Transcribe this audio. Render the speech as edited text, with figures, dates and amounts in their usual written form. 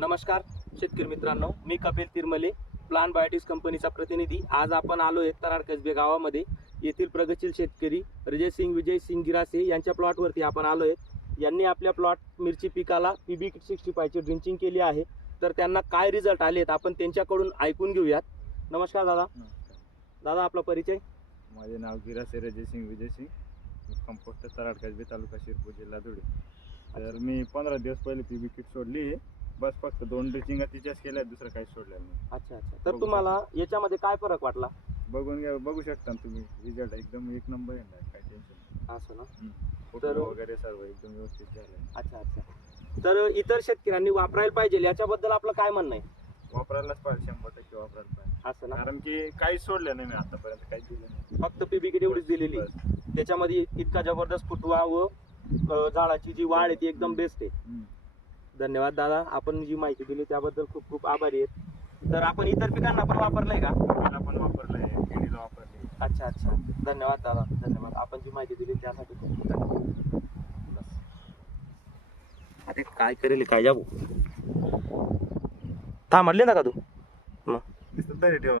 नमस्कार शेतकरी मित्रांनो, मी कपिल तिरमले, प्लांट बायोटिक्स कंपनीचा प्रतिनिधी। आज आपण आलो आहे तराड कसबे गावामध्ये। येथील प्रगतशील शेतकरी विजय सिंग गिरासे यांच्या प्लॉटवरती आपण आलो आहे। यांनी आपल्या प्लॉट मिरची पिकाला PB65 ची ड्रिंचिंग केली आहे। तर त्यांना काय रिझल्ट आलेत आपण त्यांच्याकडून ऐकून घेऊयात। नमस्कार दादा। दादा, आपला परिचय? माझे नाव गिरासे विजय सिंग, कंपोस्ट तराड कसबे, तालुका शिरपूर, जिल्हा धुळे। तर मी 15 दिवस पहिले PB किट सोडली, बस फक्त 2 ड्रिचिंग तिच्याच केल्या, दुसरं काही सोडलेलं नाही। अच्छा अच्छा। तर तुम्हाला याच्यामध्ये काय फरक वाटला? बघू शकता तुम्ही, रिझल्ट एकदम एक नंबर आहे, काही टेन्शन नाही असं ना? तर वगैरे सर्व एकदम व्यवस्थित झालं। अच्छा अच्छा। तर इतर शेतकऱ्यांनी वापरायला पाहिजे याच्याबद्दल आपलं काय म्हणणं आहे? वापरायलाच पाहिजे, 100% वापरायला पाहिजे। असं ना? कारण की काही सोडलं नाही मी आतापर्यंत, काही दिलं नाही, फक्त PB किट एवढीच दिलेली। त्याच्यामध्ये इतका जबरदस्त फुटवा व झाडाची जी वाढ आहे ती एकदम बेस्ट आहे। धन्यवाद दादा, आपण जी माहिती दिली त्याबद्दल खूप खूप आभारी आहेत। तर आपण इतर पिकांना पण वापरलंय का? मला पण वापरलंय, केळीला वापरले। अच्छा अच्छा, धन्यवाद दादा, धन्यवाद। आपण जी माहिती दिली त्यासाठी खूप खूप धन्यवाद। अरे काय करेल काय जाऊ, थांबले ना का तू? तरी ठेव।